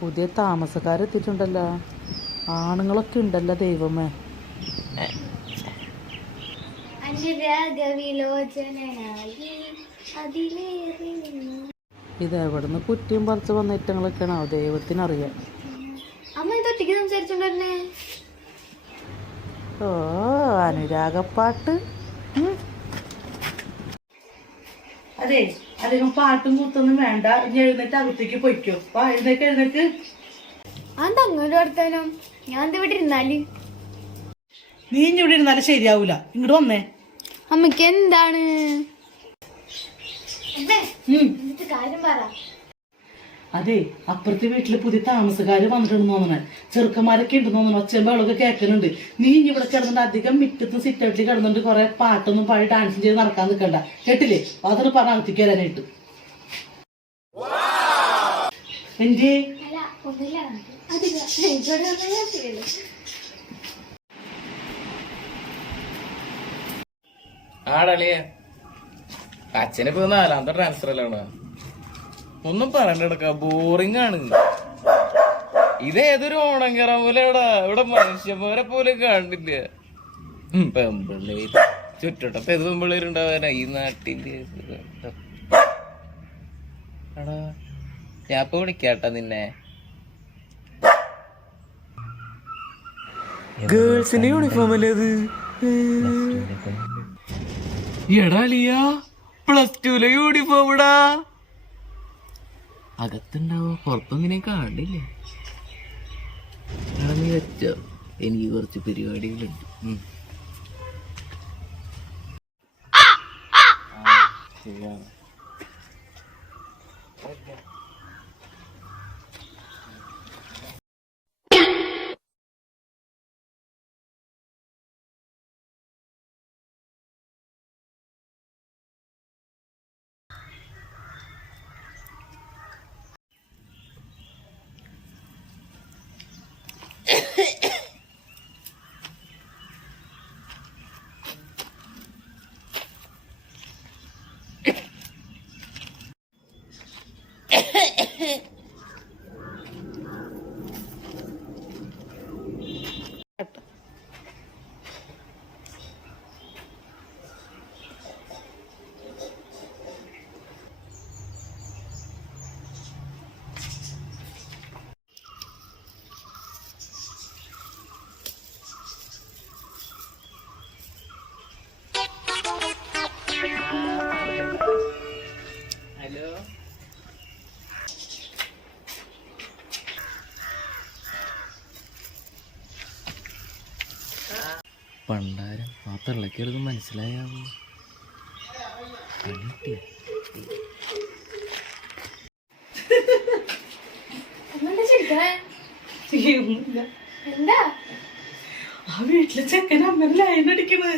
പുതിയ താമസക്കാരെത്തിയിട്ടുണ്ടല്ലോ. ആണുങ്ങളൊക്കെ ഉണ്ടല്ലോ ദൈവമേ. ഇതെവിടുന്ന് കുറ്റിയും പറിച്ച് വന്ന ഐറ്റങ്ങളൊക്കെയാണോ ദൈവത്തിനറിയാം. ഓ അനുരാഗപ്പാട്ട്. അതെ, അധികം പാട്ടും കൂത്തൊന്നും വേണ്ട. ഇനി എഴുന്നേറ്റ് അകത്തേക്ക് പൊയ്ക്കോ. എഴുന്നേക്ക്. അങ്ങോട്ട് വർത്താനം. ഞാൻ ഇവിടെ ഇരുന്നാല് നീ ഇവിടെ ഇരുന്നാലും ശരിയാവൂല. ഇങ്ങോട്ട് വന്നേ. അമ്മക്ക് എന്താണ് കാര്യം പറ. അതെ, അപ്പുറത്തെ വീട്ടില് പുതിയ താമസക്കാര് വന്നിട്ടുണ്ടെന്ന് തോന്നണേ. ചെറുക്കന്മാരൊക്കെ ഉണ്ടെന്ന് തോന്നണം. ഒച്ചയും ബഹളമൊക്കെ കേൾക്കുന്നുണ്ട്. നീ ഇനി ഇവിടെ കിടന്നിട്ട് അധികം മിറ്റത്തും സിറ്റൗട്ടിൽ കിടന്നിട്ട് കുറെ പാട്ടൊന്നും പാടി ഡാൻസും ചെയ്ത് നടക്കാൻ നിൽക്കണ്ട. കേട്ടില്ലേ? അതൊരു പറഞ്ഞ അകത്തേക്ക് വരാനായിട്ട്. എന്റെ ആടളിയ അച്ഛനിപ്പോ 4ാമത്തെ ട്രാൻസ്ഫർ അല്ലാണ്. ഒന്നും പറയണ്ട, ബോറിംഗ് ആണ്. ഇതേതൊരു ഓണം കയറാൻ പോലെ ഇവിടെ മനുഷ്യന്മാരെ പോലെ കാണില്ല. പെമ്പിള്ളേര് ചുറ്റട്ടത്ത് ഏത് പെമ്പിള്ളേരുണ്ടാവാനാ ഈ നാട്ടില്. എടാ ഞാൻ ഇപ്പൊ വിളിക്കാട്ടാ നിന്നെ. ഗേൾസിന്റെ യൂണിഫോം അല്ലേ അത്? എടാളിയാ +2 യൂണിഫോം ഇടാ. അകത്തുണ്ടാവോ? പുറത്തൊന്നിനെ കാണില്ലേ? നീ വെച്ചോ, എനിക്ക് കുറച്ച് പരിപാടികളുണ്ട്. ശരിയാണ്. ഹലോ, പണ്ടാരം ആ പിള്ളക്കേർക്ക് മനസ്സിലായാവോ? എന്താ ആ വീട്ടിലെ ചെക്കൻ അമ്മ ലൈൻ അടിക്കണ്.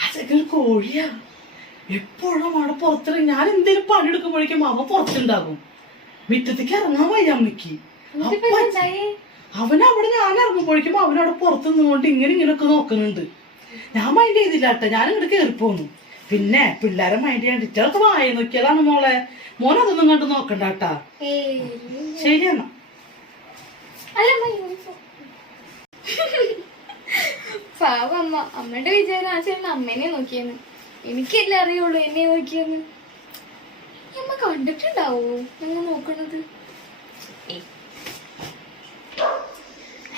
ആ ചെക്കൻ കോഴിയാ. എപ്പോഴും അവിടെ പുറത്തിറങ്ങി ഞാൻ എന്തേലും പണിയെടുക്കുമ്പോഴേക്കും അവ പുറത്തുണ്ടാകും. മിറ്റത്തേക്ക് ഇറങ്ങാൻ വയ്യ അമ്മയ്ക്ക്. അവനവിടെ ഞാൻ ഇറങ്ങുമ്പോഴേക്കും അവനവിടെ പുറത്ത് നിന്നുകൊണ്ട് ഇങ്ങനെയൊക്കെ നോക്കുന്നുണ്ട്. ഞാൻ മൈൻഡ് ചെയ്തില്ല കേട്ടോ. ഞാൻ ഇങ്ങോട്ട് കയറിപ്പോന്നു. പിന്നെ പിള്ളേരെ മൈൻഡ് ചെയ്യാൻ ഇറ്റൊക്കെ വായി നോക്കിയതാണ് മോളെ. മോൻ അതൊന്നും കണ്ട് നോക്കണ്ട കേട്ടാ. ശരിയെന്നാ. പാവമ്മ, അമ്മയുടെ വിചാരം ആ ചേട്ടൻ അമ്മേനെ നോക്കിയെന്ന്. എനിക്കല്ലേ അറിയുള്ളൂ എന്നെ നോക്കിയെന്ന്. അമ്മ കണ്ടിട്ടുണ്ടാവോ ഞങ്ങൾ നോക്കണത്?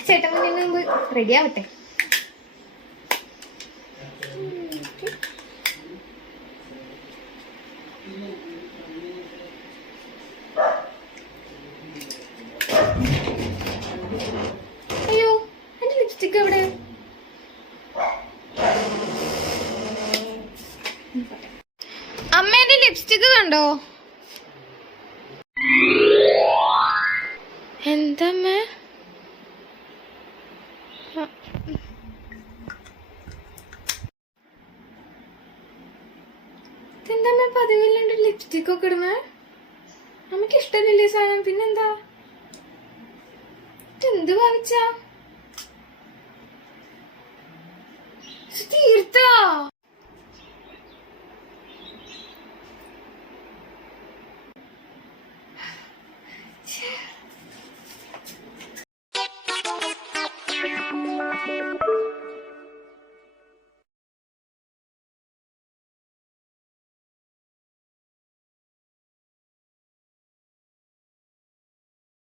ചേട്ടൻ മുമ്പ് റെഡി ആവട്ടെ. അയ്യോ, എന്റെ ലിപ്സ്റ്റിക് എവിടെ? അമ്മ എന്റെ ലിപ്സ്റ്റിക് കണ്ടോ? എന്തമ്മ ഇതെന്താ പതിവില്ലാണ്ട് ലിപ്സ്റ്റിക് ഒക്കെ ഇടുന്ന? നമുക്ക് ഇഷ്ടമില്ലേ സാധനം? പിന്നെന്താ എന്ത് ഭാവിച്ചാ തീർത്താ?